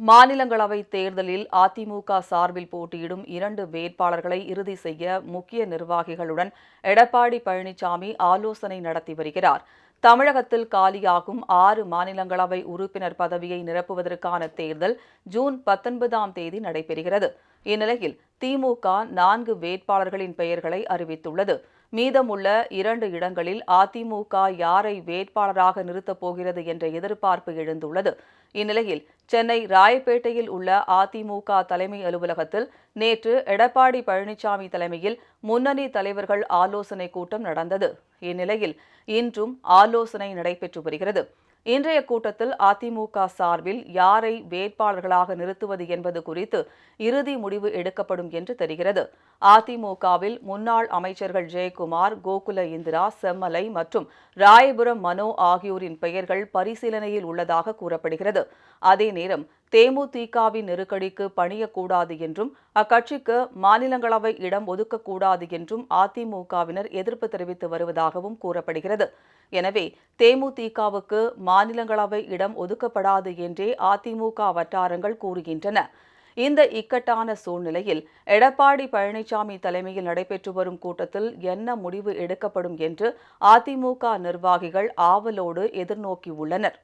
மாநிலங்களவை தேர்தலில் அதிமுக சார்பில் போட்டியிடும் இரண்டு வேட்பாளர்களை இறுதி செய்ய முக்கிய நிர்வாகிகளுடன் எடப்பாடி பழனிசாமி ஆலோசனை நடத்தி வருகிறார். தமிழகத்தில் காலியாகும் ஆறு மாநிலங்களவை உறுப்பினர் பதவியை நிரப்புவதற்கான தேர்தல் ஜூன் பத்தொன்பதாம் தேதி நடைபெறுகிறது. இந்நிலையில் திமுக நான்கு வேட்பாளர்களின் பெயர்களை அறிவித்துள்ளது. மீதமுள்ள இரண்டு இடங்களில் அதிமுக யாரை வேட்பாளராக நிறுத்தப் போகிறது என்ற எதிர்பார்ப்பு எழுந்துள்ளது. இந்நிலையில் சென்னை ராயப்பேட்டையில் உள்ள அதிமுக தலைமை அலுவலகத்தில் நேற்று எடப்பாடி பழனிசாமி தலைமையில் முன்னணி தலைவர்கள் ஆலோசனை கூட்டம் நடந்தது. இந்நிலையில் இன்றும் ஆலோசனை நடைபெற்று வருகிறது. இன்றைய கூட்டத்தில் அதிமுக சார்பில் யாரை வேட்பாளர்களாக நிறுத்துவது என்பது குறித்து இறுதி முடிவு எடுக்கப்படும் என்று தெரிகிறது. அதிமுகவில் முன்னாள் அமைச்சர்கள் ஜெயக்குமார் கோகுல இந்திரா செம்மலை மற்றும் ராயபுரம் மனோ ஆகியோரின் பெயர்கள் பரிசீலனையில் உள்ளதாக கூறப்படுகிறது. அதே நேரம் தேமுதிகவின் நெருக்கடிக்கு பணியக்கூடாது என்றும் அக்கட்சிக்கு மாநிலங்களவை இடம் ஒதுக்கக்கூடாது என்றும் அதிமுகவினர் எதிர்ப்பு தெரிவித்து வருவதாகவும் கூறப்படுகிறது. எனவே தேமுதிகவுக்கு மாநிலங்களவை இடம் ஒதுக்கப்படாது என்றே அதிமுக வட்டாரங்கள் கூறுகின்றன. இந்த இக்கட்டான சூழ்நிலையில் எடப்பாடி பழனிசாமி தலைமையில் நடைபெற்று வரும் கூட்டத்தில் என்ன முடிவு எடுக்கப்படும் என்று அதிமுக நிர்வாகிகள் ஆவலோடு எதிர்நோக்கியுள்ளனர்